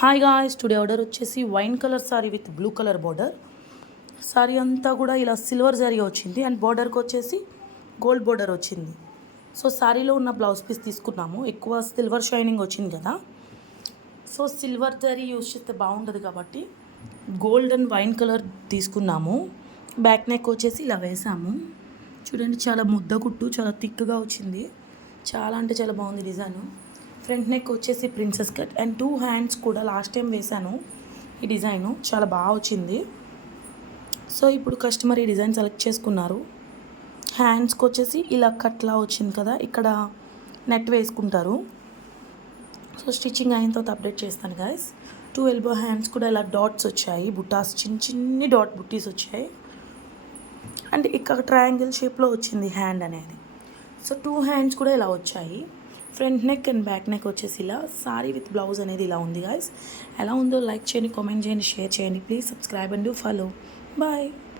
Hi guys, today order వచ్చేసి wine colour sorry with blue colour border. Sorry అంతా కూడా ఇలా సిల్వర్ జరీ వచ్చింది అండ్ బార్డర్కి వచ్చేసి గోల్డ్ బార్డర్ వచ్చింది. సో సారీలో ఉన్న బ్లౌజ్ పీస్ తీసుకున్నాము. ఎక్కువ సిల్వర్ షైనింగ్ వచ్చింది కదా, సో సిల్వర్ జరీ యూజ్ చేస్తే బాగుంటుంది కాబట్టి గోల్డ్ అండ్ వైన్ కలర్ తీసుకున్నాము. బ్యాక్ నెక్ వచ్చేసి ఇలా వేసాము. చూడండి, చాలా ముద్ద కుట్టు, చాలా థిక్గా వచ్చింది. చాలా అంటే చాలా బాగుంది డిజైన్. ఫ్రంట్ నెక్ వచ్చేసి ప్రిన్సెస్ కట్ అండ్ 2 హ్యాండ్స్ కూడా లాస్ట్ టైం వేసాను. ఈ డిజైను చాలా బాగా వచ్చింది. సో ఇప్పుడు కస్టమర్ ఈ డిజైన్ సెలెక్ట్ చేసుకున్నారు. హ్యాండ్స్కి వచ్చేసి ఇలా కట్లా వచ్చింది కదా, ఇక్కడ నెట్ వేసుకుంటారు. సో స్టిచ్చింగ్ అయిన తర్వాత అప్డేట్ చేస్తాను గాయస్. 2 ఎల్బో హ్యాండ్స్ కూడా ఇలా డాట్స్ వచ్చాయి, బుట్టాస్, చిన్ని డాట్ బుట్టీస్ వచ్చాయి. అండ్ ఇక్కడ ట్రయాంగిల్ షేప్లో వచ్చింది హ్యాండ్ అనేది. సో 2 హ్యాండ్స్ కూడా ఇలా వచ్చాయి. Front neck and back neck వచ్చేసి ఇలా. సారీ విత్ బ్లౌజ్ అనేది ఇలా ఉంది గాయస్. ఎలా ఉందో లైక్ చేయండి, కామెంట్ చేయండి, షేర్ చేయండి. Please subscribe and do follow. Bye.